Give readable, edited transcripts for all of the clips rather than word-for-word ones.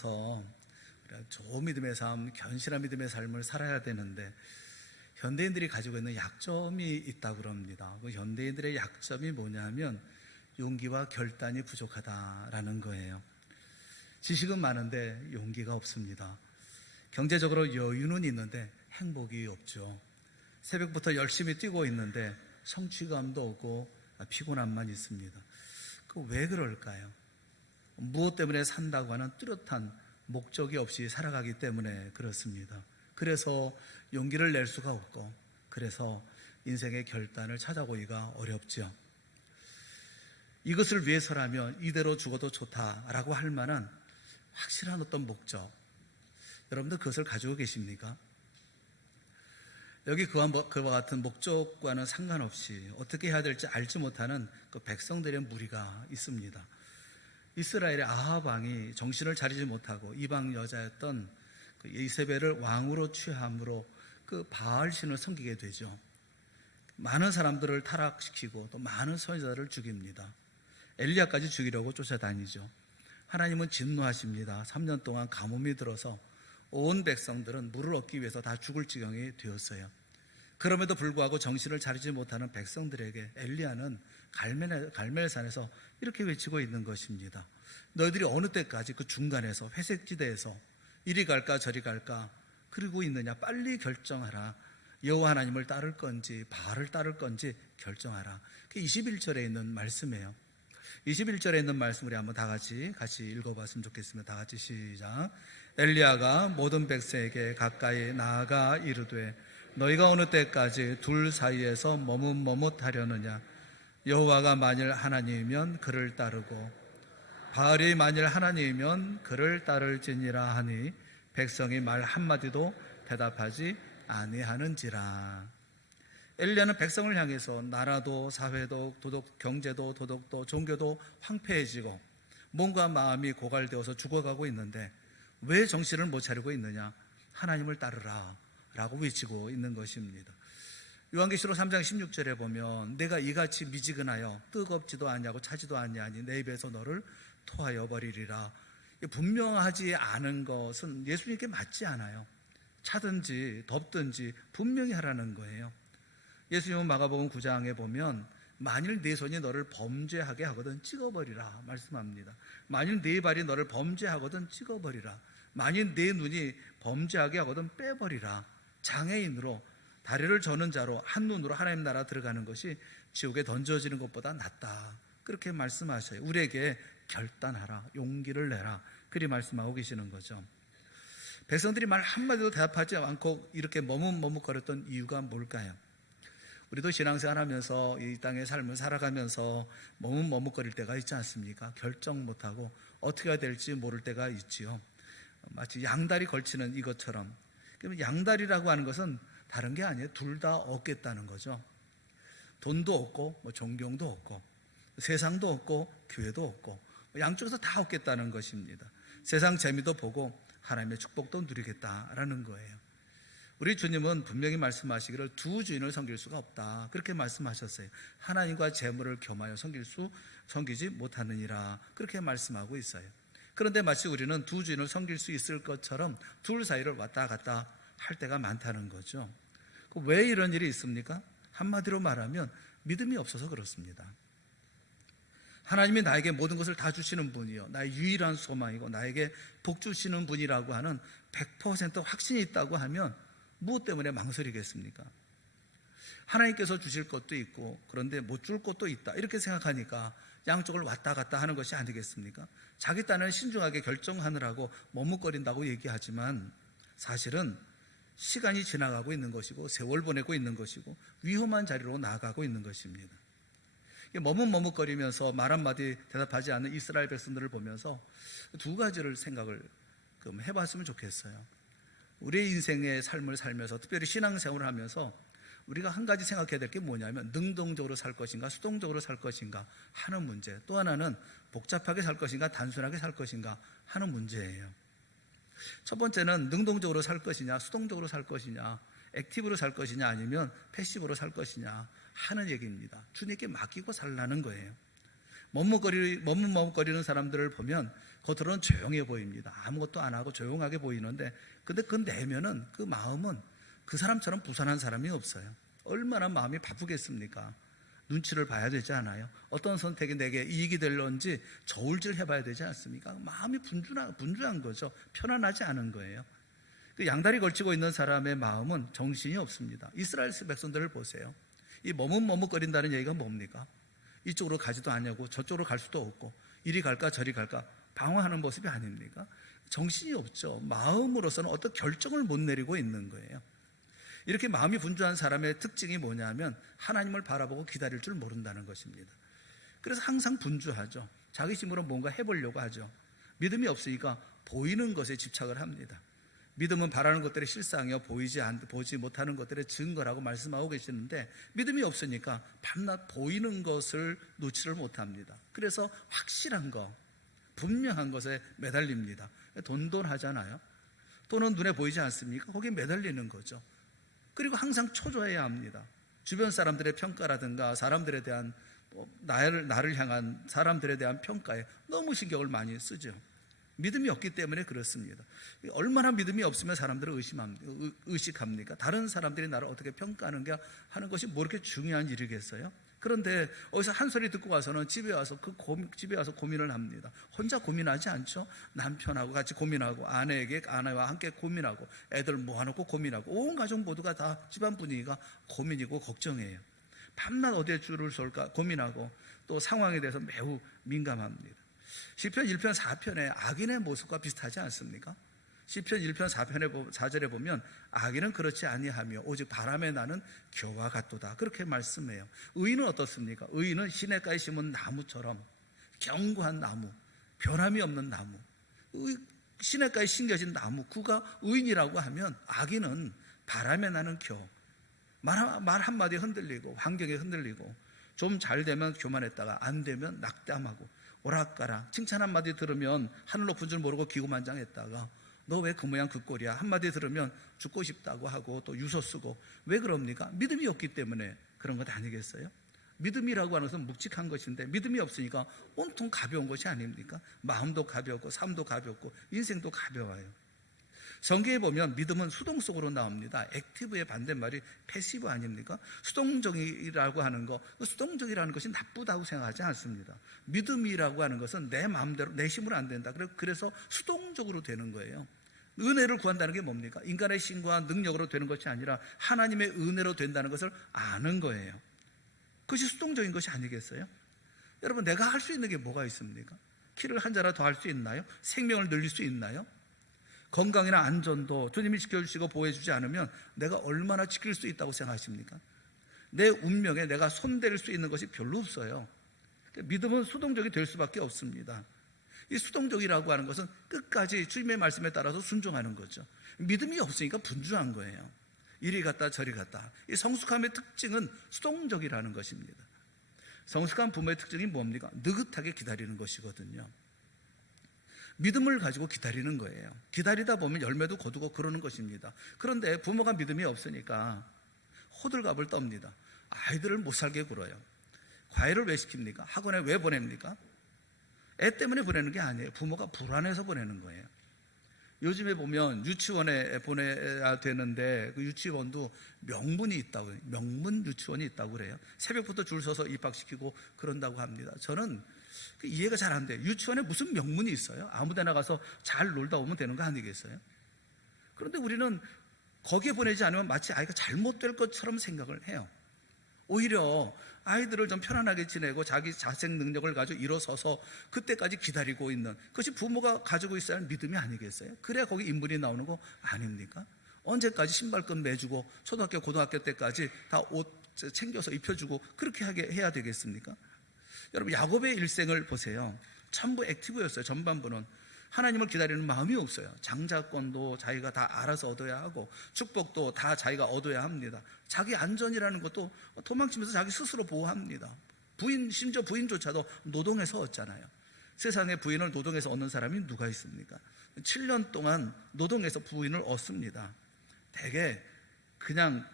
살면서 좋은 믿음의 삶, 견실한 믿음의 삶을 살아야 되는데 현대인들이 가지고 있는 약점이 있다고 그럽니다. 그 현대인들의 약점이 뭐냐면 용기와 결단이 부족하다라는 거예요. 지식은 많은데 용기가 없습니다. 경제적으로 여유는 있는데 행복이 없죠. 새벽부터 열심히 뛰고 있는데 성취감도 없고 피곤함만 있습니다. 그 왜 그럴까요? 무엇 때문에 산다고 하는 뚜렷한 목적이 없이 살아가기 때문에 그렇습니다. 그래서 용기를 낼 수가 없고, 그래서 인생의 결단을 찾아보기가 어렵죠. 이것을 위해서라면 이대로 죽어도 좋다라고 할 만한 확실한 어떤 목적, 여러분들 그것을 가지고 계십니까? 여기 그와 같은 목적과는 상관없이 어떻게 해야 될지 알지 못하는 그 백성들의 무리가 있습니다. 이스라엘의 아합 왕이 정신을 차리지 못하고 이방 여자였던 그 이세벨을 왕으로 취함으로 그 바알 신을 섬기게 되죠. 많은 사람들을 타락시키고 또 많은 선지자들을 죽입니다. 엘리야까지 죽이려고 쫓아다니죠. 하나님은 진노하십니다. 3년 동안 가뭄이 들어서 온 백성들은 물을 얻기 위해서 다 죽을 지경이 되었어요. 그럼에도 불구하고 정신을 차리지 못하는 백성들에게 엘리야는 갈멜산에서 이렇게 외치고 있는 것입니다. 너희들이 어느 때까지 그 중간에서 회색지대에서 이리 갈까 저리 갈까 그러고 있느냐. 빨리 결정하라. 여호와 하나님을 따를 건지 바알을 따를 건지 결정하라. 그게 21절에 있는 말씀이에요. 21절에 있는 말씀 우리 한번 다 같이 읽어봤으면 좋겠습니다. 다 같이 시작. 엘리야가 모든 백성에게 가까이 나아가 이르되 너희가 어느 때까지 둘 사이에서 머뭇머뭇하려느냐. 여호와가 만일 하나님이면 그를 따르고 바알이 만일 하나님이면 그를 따를지니라 하니 백성이 말 한마디도 대답하지 아니하는지라. 엘리야는 백성을 향해서 나라도 사회도 경제도 도덕도 종교도 황폐해지고 몸과 마음이 고갈되어서 죽어가고 있는데 왜 정신을 못 차리고 있느냐. 하나님을 따르라 라고 외치고 있는 것입니다. 요한계시록 3장 16절에 보면 내가 이같이 미지근하여 뜨겁지도 않냐고 차지도 않냐니 내 입에서 너를 토하여 버리리라. 분명하지 않은 것은 예수님께 맞지 않아요. 차든지 덥든지 분명히 하라는 거예요. 예수님은 마가복음 9장에 보면 만일 네 손이 너를 범죄하게 하거든 찍어버리라 말씀합니다. 만일 네 발이 너를 범죄하거든 찍어버리라. 만일 네 눈이 범죄하게 하거든 빼버리라. 장애인으로 다리를 저는 자로 한 눈으로 하나님 나라 들어가는 것이 지옥에 던져지는 것보다 낫다. 그렇게 말씀하셔요. 우리에게 결단하라. 용기를 내라. 그리 말씀하고 계시는 거죠. 백성들이 말 한마디도 대답하지 않고 이렇게 머뭇머뭇거렸던 이유가 뭘까요? 우리도 신앙생활 하면서 이 땅의 삶을 살아가면서 머뭇머뭇거릴 때가 있지 않습니까? 결정 못하고 어떻게 해야 될지 모를 때가 있지요. 마치 양다리 걸치는 이것처럼. 양다리라고 하는 것은 다른 게 아니에요. 둘 다 얻겠다는 거죠. 돈도 얻고 존경도 얻고 세상도 얻고 교회도 얻고 양쪽에서 다 얻겠다는 것입니다. 세상 재미도 보고 하나님의 축복도 누리겠다라는 거예요. 우리 주님은 분명히 말씀하시기를 두 주인을 섬길 수가 없다. 그렇게 말씀하셨어요. 하나님과 재물을 겸하여 섬기지 못하느니라. 그렇게 말씀하고 있어요. 그런데 마치 우리는 두 주인을 섬길 수 있을 것처럼 둘 사이를 왔다 갔다 할 때가 많다는 거죠. 왜 이런 일이 있습니까? 한마디로 말하면 믿음이 없어서 그렇습니다. 하나님이 나에게 모든 것을 다 주시는 분이요, 나의 유일한 소망이고 나에게 복 주시는 분이라고 하는 100% 확신이 있다고 하면 무엇 때문에 망설이겠습니까? 하나님께서 주실 것도 있고 그런데 못 줄 것도 있다 이렇게 생각하니까 양쪽을 왔다 갔다 하는 것이 아니겠습니까? 자기 딴에는 신중하게 결정하느라고 머뭇거린다고 얘기하지만 사실은 시간이 지나가고 있는 것이고 세월 보내고 있는 것이고 위험한 자리로 나아가고 있는 것입니다. 머뭇머뭇거리면서 말 한마디 대답하지 않는 이스라엘 백성들을 보면서 두 가지를 생각을 해봤으면 좋겠어요. 우리의 인생의 삶을 살면서 특별히 신앙생활을 하면서 우리가 한 가지 생각해야 될 게 뭐냐면 능동적으로 살 것인가 수동적으로 살 것인가 하는 문제, 또 하나는 복잡하게 살 것인가 단순하게 살 것인가 하는 문제예요. 첫 번째는 능동적으로 살 것이냐 수동적으로 살 것이냐, 액티브로 살 것이냐 아니면 패시브로 살 것이냐 하는 얘기입니다. 주님께 맡기고 살라는 거예요. 머뭇머뭇거리는 사람들을 보면 겉으로는 조용해 보입니다. 아무것도 안 하고 조용하게 보이는데, 근데 그 내면은, 그 마음은 그 사람처럼 부산한 사람이 없어요. 얼마나 마음이 바쁘겠습니까? 눈치를 봐야 되지 않아요? 어떤 선택이 내게 이익이 될런지 저울질 해봐야 되지 않습니까? 마음이 분주한 거죠. 편안하지 않은 거예요. 그 양다리 걸치고 있는 사람의 마음은 정신이 없습니다. 이스라엘 백성들을 보세요. 이 머뭇머뭇거린다는 얘기가 뭡니까? 이쪽으로 가지도 않냐고, 저쪽으로 갈 수도 없고, 이리 갈까 저리 갈까 방황하는 모습이 아닙니까? 정신이 없죠. 마음으로서는 어떤 결정을 못 내리고 있는 거예요. 이렇게 마음이 분주한 사람의 특징이 뭐냐면 하나님을 바라보고 기다릴 줄 모른다는 것입니다. 그래서 항상 분주하죠. 자기 힘으로 뭔가 해보려고 하죠. 믿음이 없으니까 보이는 것에 집착을 합니다. 믿음은 바라는 것들의 실상이요, 보지 못하는 것들의 증거라고 말씀하고 계시는데, 믿음이 없으니까 밤낮 보이는 것을 놓지를 못합니다. 그래서 확실한 거, 분명한 것에 매달립니다. 돈돈하잖아요. 돈은 눈에 보이지 않습니까? 거기에 매달리는 거죠. 그리고 항상 초조해야 합니다. 주변 사람들의 평가라든가 사람들에 대한, 나를 향한 사람들에 대한 평가에 너무 신경을 많이 쓰죠. 믿음이 없기 때문에 그렇습니다. 얼마나 믿음이 없으면 사람들을 의식합니까? 다른 사람들이 나를 어떻게 평가하는가 하는 것이 뭐 이렇게 중요한 일이겠어요? 그런데 어디서 한 소리 듣고 와서는 집에 와서 고민을 합니다. 혼자 고민하지 않죠? 남편하고 같이 고민하고, 아내와 함께 고민하고, 애들 모아놓고 고민하고, 온 가족 모두가 다 집안 분위기가 고민이고 걱정이에요. 밤낮 어디에 줄을 설까 고민하고, 또 상황에 대해서 매우 민감합니다. 시편 1편 4편의 악인의 모습과 비슷하지 않습니까? 시편 1편 4절에 보면 악인은 그렇지 아니하며 오직 바람에 나는 겨와 같도다, 그렇게 말씀해요. 의인은 어떻습니까? 의인은 시냇가에 심은 나무처럼 견고한 나무, 변함이 없는 나무, 시냇가에 심겨진 나무, 그가 의인이라고 하면 악인은 바람에 나는 겨, 말 한마디에 흔들리고 환경에 흔들리고, 좀 잘 되면 교만했다가 안 되면 낙담하고, 오락가락 칭찬 한마디 들으면 하늘 높은 줄 모르고 기고만장했다가 너 왜 그 모양 그 꼴이야 한마디 들으면 죽고 싶다고 하고 또 유서 쓰고. 왜 그럽니까? 믿음이 없기 때문에 그런 것 아니겠어요? 믿음이라고 하는 것은 묵직한 것인데 믿음이 없으니까 온통 가벼운 것이 아닙니까? 마음도 가볍고 삶도 가볍고 인생도 가벼워요. 성경에 보면 믿음은 수동 속으로 나옵니다. 액티브의 반대말이 패시브 아닙니까? 수동적이라고 하는 거, 수동적이라는 것이 나쁘다고 생각하지 않습니다. 믿음이라고 하는 것은 내 마음대로, 내 힘으로 안 된다. 그래서 수동적으로 되는 거예요. 은혜를 구한다는 게 뭡니까? 인간의 힘과 능력으로 되는 것이 아니라 하나님의 은혜로 된다는 것을 아는 거예요. 그것이 수동적인 것이 아니겠어요? 여러분, 내가 할 수 있는 게 뭐가 있습니까? 키를 한 자라 더 할 수 있나요? 생명을 늘릴 수 있나요? 건강이나 안전도 주님이 지켜주시고 보호해주지 않으면 내가 얼마나 지킬 수 있다고 생각하십니까? 내 운명에 내가 손댈 수 있는 것이 별로 없어요. 믿음은 수동적이 될 수밖에 없습니다. 이 수동적이라고 하는 것은 끝까지 주님의 말씀에 따라서 순종하는 거죠. 믿음이 없으니까 분주한 거예요. 이리 갔다 저리 갔다. 이 성숙함의 특징은 수동적이라는 것입니다. 성숙한 부모의 특징이 뭡니까? 느긋하게 기다리는 것이거든요. 믿음을 가지고 기다리는 거예요. 기다리다 보면 열매도 거두고 그러는 것입니다. 그런데 부모가 믿음이 없으니까 호들갑을 떱니다. 아이들을 못 살게 굴어요. 과외를 왜 시킵니까? 학원에 왜 보냅니까? 애 때문에 보내는 게 아니에요. 부모가 불안해서 보내는 거예요. 요즘에 보면 유치원에 보내야 되는데 그 유치원도 명문이 있다고, 명문 유치원이 있다고 그래요. 새벽부터 줄 서서 입학시키고 그런다고 합니다. 저는 이해가 잘 안 돼요. 유치원에 무슨 명문이 있어요? 아무 데나 가서 잘 놀다 오면 되는 거 아니겠어요? 그런데 우리는 거기에 보내지 않으면 마치 아이가 잘못될 것처럼 생각을 해요. 오히려 아이들을 좀 편안하게 지내고 자기 자생 능력을 가지고 일어서서 그때까지 기다리고 있는 그것이 부모가 가지고 있어야 하는 믿음이 아니겠어요? 그래야 거기 인물이 나오는 거 아닙니까? 언제까지 신발끈 매주고 초등학교 고등학교 때까지 다 옷 챙겨서 입혀주고 그렇게 해야 되겠습니까? 여러분, 야곱의 일생을 보세요. 전부 액티브였어요. 전반부는 하나님을 기다리는 마음이 없어요. 장자권도 자기가 다 알아서 얻어야 하고 축복도 다 자기가 얻어야 합니다. 자기 안전이라는 것도 도망치면서 자기 스스로 보호합니다. 심지어 부인조차도 노동해서 얻잖아요. 세상에 부인을 노동해서 얻는 사람이 누가 있습니까? 7년 동안 노동해서 부인을 얻습니다. 대개 그냥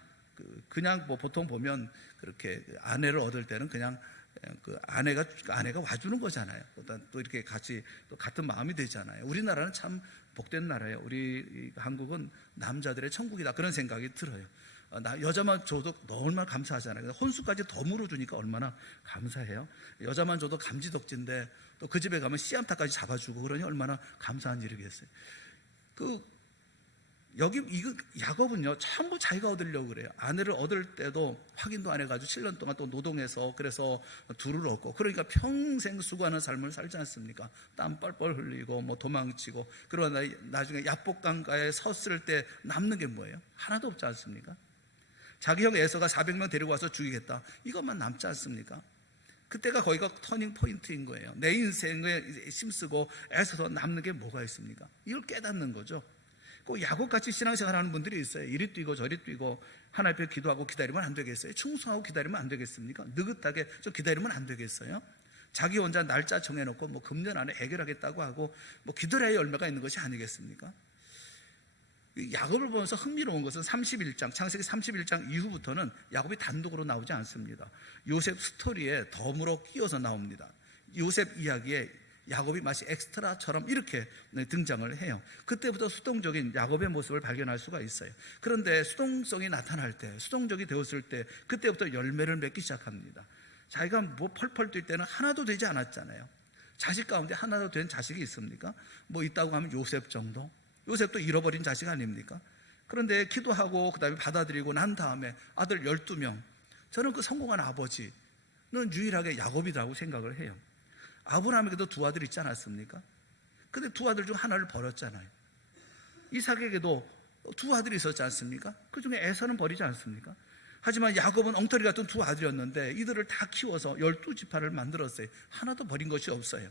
뭐 보통 보면 그렇게 아내를 얻을 때는 그냥 그 아내가 와주는 거잖아요. 또 이렇게 같이 또 같은 마음이 되잖아요. 우리나라는 참 복된 나라예요. 우리 한국은 남자들의 천국이다 그런 생각이 들어요. 여자만 줘도 얼마나 감사하잖아요. 혼수까지 더 물어주니까 얼마나 감사해요. 여자만 줘도 감지덕지인데 또 그 집에 가면 씨암탉까지 잡아주고 그러니 얼마나 감사한 일이겠어요. 여기 이거 야곱은요 전부 자기가 얻으려고 그래요. 아내를 얻을 때도 확인도 안 해가지고 7년 동안 또 노동해서 그래서 둘을 얻고, 그러니까 평생 수고하는 삶을 살지 않습니까? 땀 뻘뻘 흘리고 뭐 도망치고, 그러나 나중에 야복강가에 섰을 때 남는 게 뭐예요? 하나도 없지 않습니까? 자기 형 에서가 400명 데리고 와서 죽이겠다, 이것만 남지 않습니까? 그때가 거기가 터닝 포인트인 거예요. 내 인생에 힘쓰고 애써서 남는 게 뭐가 있습니까? 이걸 깨닫는 거죠. 꼭 야곱같이 신앙생활 하는 분들이 있어요. 이리 뛰고 저리 뛰고 하나님 앞에 기도하고 기다리면 안 되겠어요? 충성하고 기다리면 안 되겠습니까? 느긋하게 좀 기다리면 안 되겠어요? 자기 혼자 날짜 정해놓고 뭐 금년 안에 해결하겠다고 하고 뭐 기도해야 열매가 있는 것이 아니겠습니까? 야곱을 보면서 흥미로운 것은 31장, 창세기 31장 이후부터는 야곱이 단독으로 나오지 않습니다. 요셉 스토리에 덤으로 끼어서 나옵니다. 요셉 이야기에 야곱이 마치 엑스트라처럼 이렇게 등장을 해요. 그때부터 수동적인 야곱의 모습을 발견할 수가 있어요. 그런데 수동성이 나타날 때, 수동적이 되었을 때 그때부터 열매를 맺기 시작합니다. 자기가 뭐 펄펄 뛸 때는 하나도 되지 않았잖아요. 자식 가운데 하나도 된 자식이 있습니까? 뭐 있다고 하면 요셉 정도? 요셉도 잃어버린 자식 아닙니까? 그런데 기도하고 그 다음에 받아들이고 난 다음에 아들 12명, 저는 그 성공한 아버지는 유일하게 야곱이라고 생각을 해요. 아브라함에게도 두 아들 있지 않았습니까? 근데 두 아들 중 하나를 버렸잖아요. 이삭에게도 두 아들이 있었지 않습니까? 그 중에 에서는 버리지 않습니까? 하지만 야곱은 엉터리 같은 두 아들이었는데 이들을 다 키워서 12지파를 만들었어요. 하나도 버린 것이 없어요.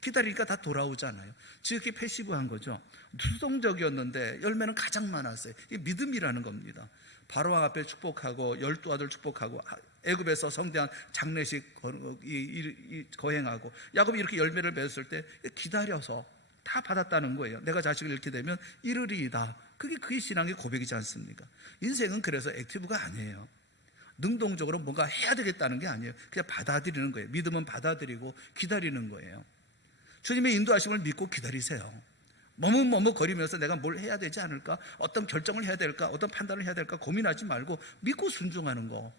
기다리니까 다 돌아오잖아요. 지극히 패시브한 거죠. 수동적이었는데 열매는 가장 많았어요. 이게 믿음이라는 겁니다. 바로왕 앞에 축복하고 12아들 축복하고 애굽에서 성대한 장례식 거행하고, 야곱이 이렇게 열매를 맺었을 때 기다려서 다 받았다는 거예요. 내가 자식을 잃게 되면 이르리이다. 그게 신앙의 고백이지 않습니까? 인생은 그래서 액티브가 아니에요. 능동적으로 뭔가 해야 되겠다는 게 아니에요. 그냥 받아들이는 거예요. 믿음은 받아들이고 기다리는 거예요. 주님의 인도하심을 믿고 기다리세요. 머뭇머뭇거리면서 내가 뭘 해야 되지 않을까? 어떤 결정을 해야 될까? 어떤 판단을 해야 될까? 고민하지 말고 믿고 순종하는 거.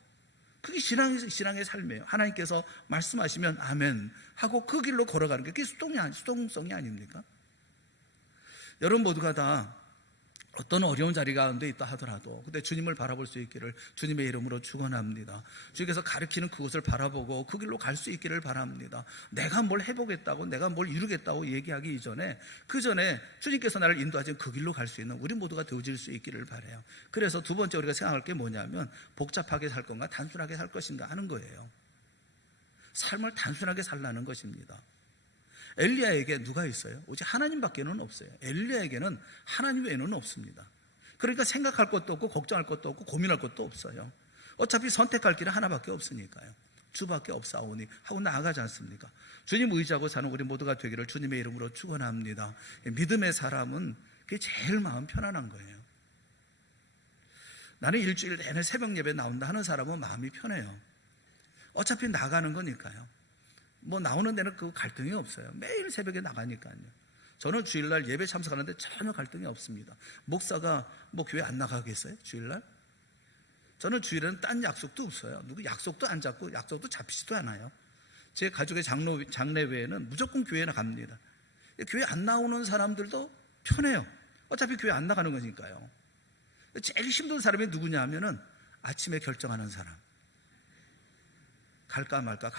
그게 신앙의 삶이에요. 하나님께서 말씀하시면 아멘 하고 그 길로 걸어가는 게 그게 수동성이 아닙니까? 여러분 모두가 다 어떤 어려운 자리 가운데 있다 하더라도 근데 주님을 바라볼 수 있기를 주님의 이름으로 축원합니다. 주님께서 가르치는 그곳을 바라보고 그 길로 갈 수 있기를 바랍니다. 내가 뭘 해보겠다고, 내가 뭘 이루겠다고 얘기하기 이전에, 그 전에 주님께서 나를 인도하신 그 길로 갈 수 있는 우리 모두가 되어질 수 있기를 바라요. 그래서 두 번째 우리가 생각할 게 뭐냐면, 복잡하게 살 건가 단순하게 살 것인가 하는 거예요. 삶을 단순하게 살라는 것입니다. 엘리야에게 누가 있어요? 오직 하나님밖에는 없어요. 엘리야에게는 하나님 외에는 없습니다. 그러니까 생각할 것도 없고 걱정할 것도 없고 고민할 것도 없어요. 어차피 선택할 길은 하나밖에 없으니까요. 주밖에 없사오니 하고 나아가지 않습니까? 주님 의지하고 사는 우리 모두가 되기를 주님의 이름으로 축원합니다. 믿음의 사람은 그게 제일 마음 편안한 거예요. 나는 일주일 내내 새벽 예배 나온다 하는 사람은 마음이 편해요. 어차피 나가는 거니까요. 뭐 나오는 데는 그 갈등이 없어요. 매일 새벽에 나가니까요. 저는 주일날 예배 참석하는데 전혀 갈등이 없습니다. 목사가 뭐 교회 안 나가겠어요? 주일날? 저는 주일에는 딴 약속도 없어요. 누구 약속도 안 잡고 약속도 잡히지도 않아요. 제 가족의 장례 외에는 무조건 교회에 갑니다. 교회 안 나오는 사람들도 편해요. 어차피 교회 안 나가는 거니까요. 제일 힘든 사람이 누구냐 하면은 아침에 결정하는 사람. 갈까 말까.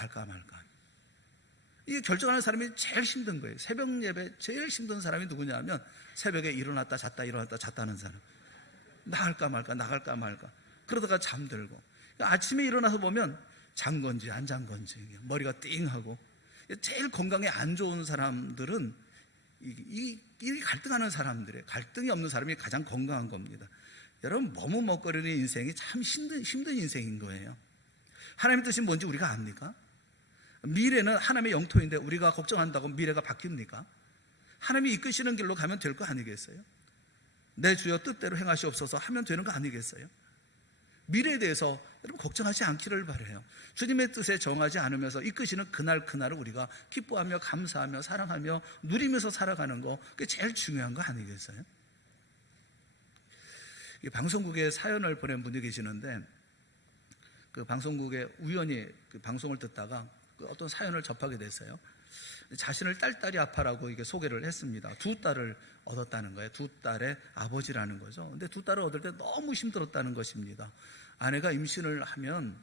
이게 결정하는 사람이 제일 힘든 거예요. 새벽 예배 제일 힘든 사람이 누구냐 하면 새벽에 일어났다 잤다는 사람. 나갈까 말까. 그러다가 잠들고. 아침에 일어나서 보면 잔 건지 안 잔 건지 머리가 띵하고. 제일 건강에 안 좋은 사람들은 이 갈등하는 사람들의, 갈등이 없는 사람이 가장 건강한 겁니다. 여러분, 머뭇먹거리는 인생이 참 힘든 인생인 거예요. 하나님의 뜻이 뭔지 우리가 압니까? 미래는 하나님의 영토인데 우리가 걱정한다고 미래가 바뀝니까? 하나님이 이끄시는 길로 가면 될 거 아니겠어요? 내 주여 뜻대로 행하시옵소서 하면 되는 거 아니겠어요? 미래에 대해서 여러분 걱정하지 않기를 바라요. 주님의 뜻에 정하지 않으면서 이끄시는 그날을 우리가 기뻐하며 감사하며 사랑하며 누리면서 살아가는 거, 그게 제일 중요한 거 아니겠어요? 이 방송국에 사연을 보낸 분이 계시는데, 그 방송국에 우연히 그 방송을 듣다가 그 어떤 사연을 접하게 됐어요. 자신을 딸딸이 아파라고 이게 소개를 했습니다. 두 딸을 얻었다는 거예요. 두 딸의 아버지라는 거죠. 근데 두 딸을 얻을 때 너무 힘들었다는 것입니다. 아내가 임신을 하면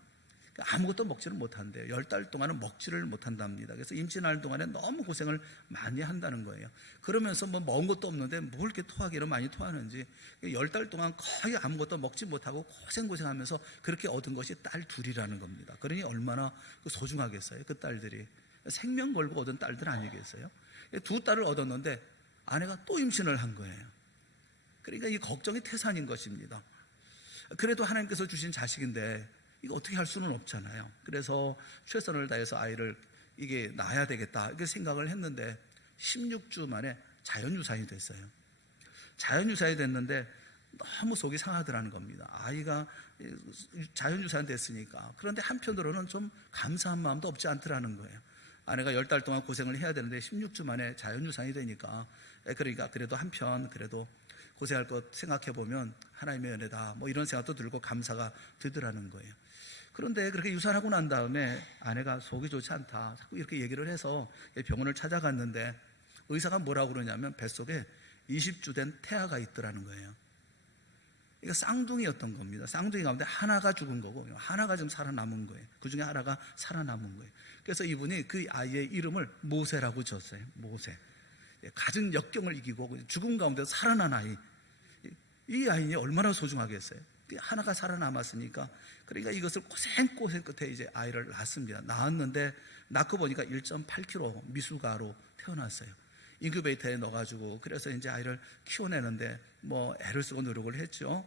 아무것도 먹지를 못한대요. 10달 동안은 먹지를 못한답니다. 그래서 임신하는 동안에 너무 고생을 많이 한다는 거예요. 그러면서 뭐 먹은 것도 없는데 뭘 이렇게 토하기를 많이 토하는지 10달 동안 거의 아무것도 먹지 못하고 고생하면서 그렇게 얻은 것이 딸 둘이라는 겁니다. 그러니 얼마나 소중하겠어요, 그 딸들이. 생명 걸고 얻은 딸들 아니겠어요? 두 딸을 얻었는데 아내가 또 임신을 한 거예요. 그러니까 이 걱정이 태산인 것입니다. 그래도 하나님께서 주신 자식인데 이거 어떻게 할 수는 없잖아요. 그래서 최선을 다해서 아이를 이게 낳아야 되겠다 이렇게 생각을 했는데 16주 만에 자연유산이 됐어요. 자연유산이 됐는데 너무 속이 상하더라는 겁니다. 아이가 자연유산 됐으니까. 그런데 한편으로는 좀 감사한 마음도 없지 않더라는 거예요. 아내가 10달 동안 고생을 해야 되는데 16주 만에 자연유산이 되니까, 그러니까 그래도 한편 그래도 고생할 것 생각해보면 하나님의 은혜다 뭐 이런 생각도 들고 감사가 들더라는 거예요. 그런데 그렇게 유산하고 난 다음에 아내가 속이 좋지 않다 자꾸 이렇게 얘기를 해서 병원을 찾아갔는데 의사가 뭐라고 그러냐면 뱃속에 20주 된 태아가 있더라는 거예요. 이거 쌍둥이였던 겁니다. 쌍둥이 가운데 하나가 죽은 거고 하나가 지금 살아남은 거예요. 그 중에 하나가 살아남은 거예요. 그래서 이분이 그 아이의 이름을 모세라고 지었어요. 모세. 가진 역경을 이기고 죽음 가운데 살아난 아이. 이 아이는 얼마나 소중하겠어요. 하나가 살아남았으니까. 그러니까 이것을 고생 끝에 이제 아이를 낳습니다. 낳았는데 낳고 보니까 1.8kg 미숙아로 태어났어요. 인큐베이터에 넣어가지고 그래서 이제 아이를 키워내는데 뭐 애를 쓰고 노력을 했죠.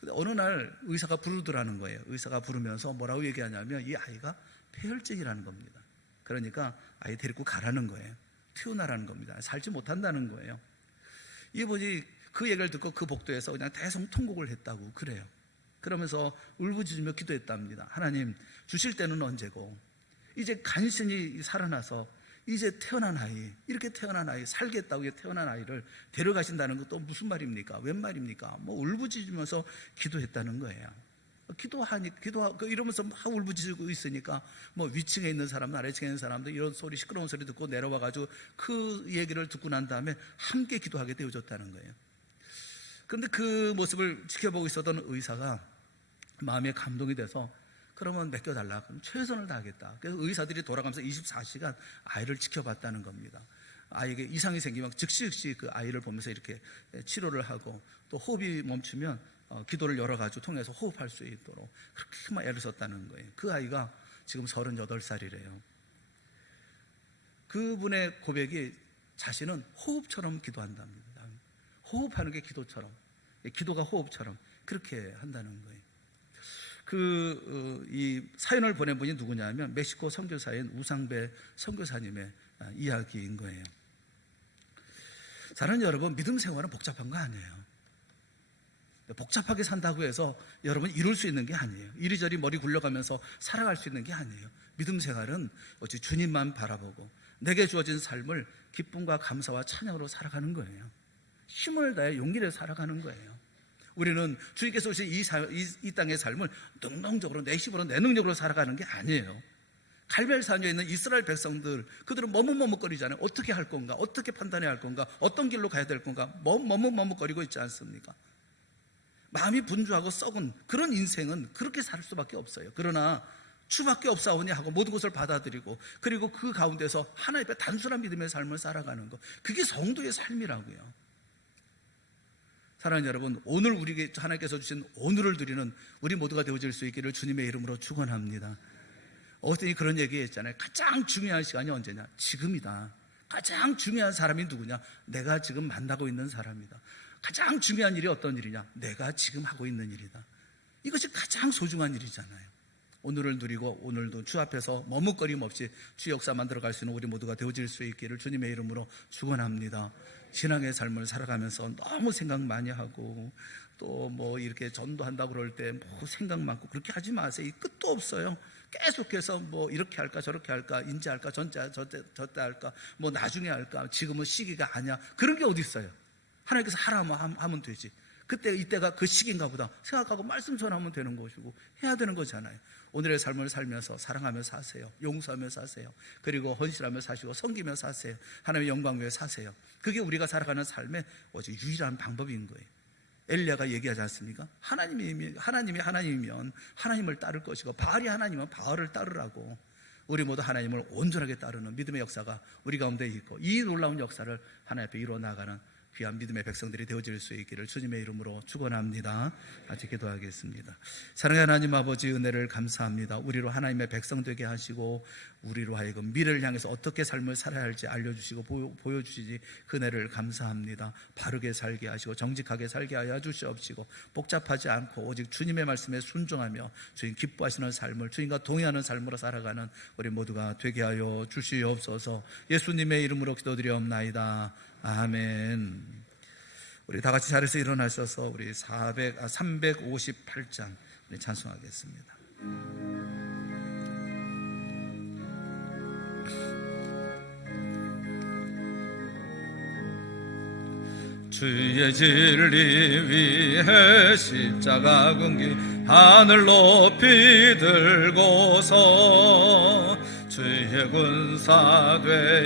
근데 어느 날 의사가 부르더라는 거예요. 의사가 부르면서 뭐라고 얘기하냐면 이 아이가 폐혈증이라는 겁니다. 그러니까 아이 데리고 가라는 거예요. 튀어나라는 겁니다. 살지 못한다는 거예요. 이분이 그 얘기를 듣고 그 복도에서 그냥 대성통곡을 했다고 그래요. 그러면서 울부짖으며 기도했답니다. 하나님, 주실 때는 언제고 이제 간신히 살아나서 이제 태어난 아이, 이렇게 태어난 아이, 살겠다고 태어난 아이를 데려가신다는 것도 무슨 말입니까? 웬 말입니까? 뭐 울부짖으면서 기도했다는 거예요. 이러면서 막 울부짖고 있으니까 뭐 위층에 있는 사람, 아래층에 있는 사람들 이런 소리, 시끄러운 소리 듣고 내려와가지고 그 얘기를 듣고 난 다음에 함께 기도하게 되어졌다는 거예요. 그런데 그 모습을 지켜보고 있었던 의사가 마음에 감동이 돼서 그러면 맡겨달라. 그럼 최선을 다하겠다. 그래서 의사들이 돌아가면서 24시간 아이를 지켜봤다는 겁니다. 아이에게 이상이 생기면 즉시 그 아이를 보면서 이렇게 치료를 하고 또 호흡이 멈추면 기도를 열어가지고 통해서 호흡할 수 있도록 그렇게 막 애를 썼다는 거예요. 그 아이가 지금 38살이래요. 그분의 고백이 자신은 호흡처럼 기도한답니다. 호흡하는 게 기도처럼, 기도가 호흡처럼 그렇게 한다는 거예요. 이 사연을 보낸 분이 누구냐면 멕시코 선교사인 우상배 선교사님의 이야기인 거예요. 사랑하는 여러분, 믿음 생활은 복잡한 거 아니에요. 복잡하게 산다고 해서 여러분 이룰 수 있는 게 아니에요. 이리저리 머리 굴려가면서 살아갈 수 있는 게 아니에요. 믿음 생활은 오직 주님만 바라보고 내게 주어진 삶을 기쁨과 감사와 찬양으로 살아가는 거예요. 힘을 다해 용기를 살아가는 거예요. 우리는 주님께서 오신 이 땅의 삶을 능동적으로 내 힘으로 내 능력으로 살아가는 게 아니에요. 갈멜산에 있는 이스라엘 백성들, 그들은 머뭇머뭇거리잖아요. 어떻게 할 건가? 어떻게 판단해야 할 건가? 어떤 길로 가야 될 건가? 머뭇머뭇거리고 있지 않습니까? 마음이 분주하고 썩은 그런 인생은 그렇게 살 수밖에 없어요. 그러나 주밖에 없사오니 하고 모든 것을 받아들이고 그리고 그 가운데서 하나님 앞에 단순한 믿음의 삶을 살아가는 것, 그게 성도의 삶이라고요. 사랑하는 여러분, 오늘 우리에게 하나님께서 주신 오늘을 누리는 우리 모두가 되어질 수 있기를 주님의 이름으로 축원합니다. 어떤 그런 얘기했잖아요. 가장 중요한 시간이 언제냐? 지금이다. 가장 중요한 사람이 누구냐? 내가 지금 만나고 있는 사람이다. 가장 중요한 일이 어떤 일이냐? 내가 지금 하고 있는 일이다. 이것이 가장 소중한 일이잖아요. 오늘을 누리고 오늘도 주 앞에서 머뭇거림 없이 주 역사 만들어갈 수 있는 우리 모두가 되어질 수 있기를 주님의 이름으로 축원합니다. 신앙의 삶을 살아가면서 너무 생각 많이 하고 또 뭐 이렇게 전도한다고 그럴 때 뭐 생각 많고 그렇게 하지 마세요. 이 끝도 없어요. 계속해서 뭐 이렇게 할까 저렇게 할까 인제 할까 저때 할까 뭐 나중에 할까 지금은 시기가 아니야. 그런 게 어디 있어요. 하나님께서 하라면 하면 되지. 그때 이때가 그 시기인가 보다 생각하고 말씀 전하면 되는 것이고 해야 되는 거잖아요. 오늘의 삶을 살면서 사랑하며 사세요. 용서하며 사세요. 그리고 헌신하며 사시고 섬기며 사세요. 하나님의 영광 위해 사세요. 그게 우리가 살아가는 삶의 오직 유일한 방법인 거예요. 엘리야가 얘기하지 않습니까? 하나님이 하나님이면 하나님을 따를 것이고 바알이 하나님이면 바알을 따르라고. 우리 모두 하나님을 온전하게 따르는 믿음의 역사가 우리 가운데 있고 이 놀라운 역사를 하나님 앞에 이루어 나가는 귀한 믿음의 백성들이 되어질 수 있기를 주님의 이름으로 축원합니다. 같이 기도하겠습니다. 사랑하는 하나님 아버지, 은혜를 감사합니다. 우리로 하나님의 백성 되게 하시고 우리로 하여금 미래를 향해서 어떻게 삶을 살아야 할지 알려주시고 보여주시지 그 은혜를 감사합니다. 바르게 살게 하시고 정직하게 살게 하여 주시옵시고 복잡하지 않고 오직 주님의 말씀에 순종하며 주님 기뻐하시는 삶을 주님과 동의하는 삶으로 살아가는 우리 모두가 되게 하여 주시옵소서. 예수님의 이름으로 기도드리옵나이다. 아멘. 우리 다 같이 자리에서 일어나셔서 우리 358장 우리 찬송하겠습니다. 주의 진리 위해 십자가 근기 하늘 높이 들고서 주의 군사 되